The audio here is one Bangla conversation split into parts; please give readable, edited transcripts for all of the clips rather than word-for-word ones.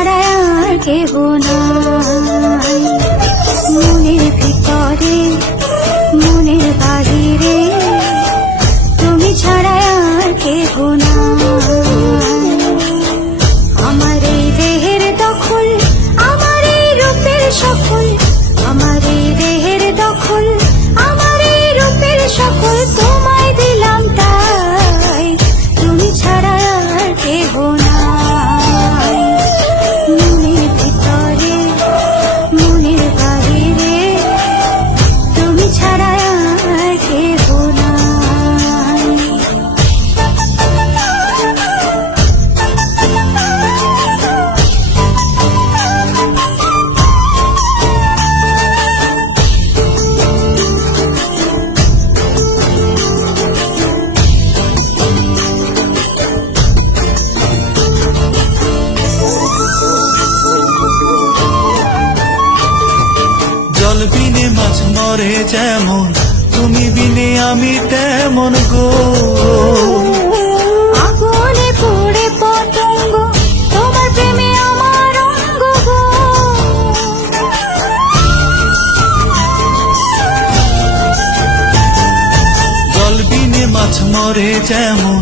ছাড়া আর কেহ নাই। মনের ভিতরে মনের বাহিরে তুমি ছাড়া আর কেহ নাই। আমার এই দেহের দখল, আমার এই রূপের সকল, আমার এই দেহের দখল, আমার এই রূপের সকল তোমায় দিলাম তাই, তুমি ছাড়া আর কেহ নাই। মনের ভিতরে মনের বাহিরে তুমি ছাড়া আর কেহ নাই। জল বিনে মাছ মরে যেমন, তুমি বিনে আমি তেমন গো। আগুনে পুড়ে পতঙ্গ, তোমার প্রেমে আমার অঙ্গ গো। জল বিনে মাছ মরে যেমন,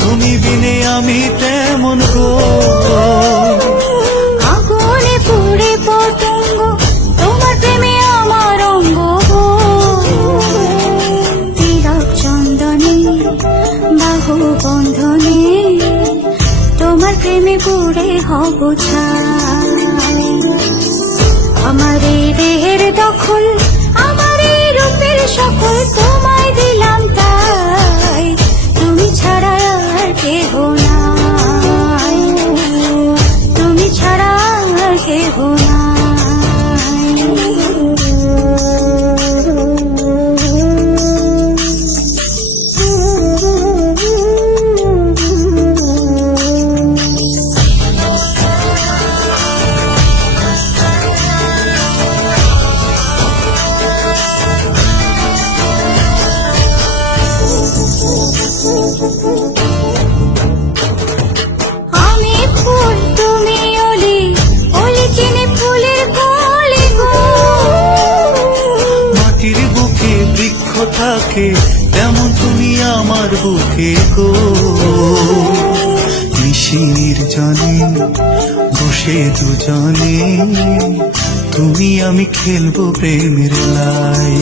তুমি বিনে আমি তেমন গো। আগুনে পুড়ে পতঙ্গ, তোমার প্রেমে আমার অঙ্গ গো। তিলক চন্দনে বাহু বন্ধনে তোমার প্রেমে পুড়ে হব ছাই। আমার এই দেহের দখল, আমার এই রূপের সকল তোমায় দিলাম তাই, তুমি ছাড়া আর কেহ নাই, তুমি ছাড়া আর কেহ নাই। আমি ফুল তুমি অলি, অলি চিনে ফুলের কলি গো। মাটির বুকে বৃক্ষ থাকে, তেমন তুমি আমার বুকে গো। নিশির জনে বসে দুজনে, তুমি আমি খেলবো প্রেমের লাই।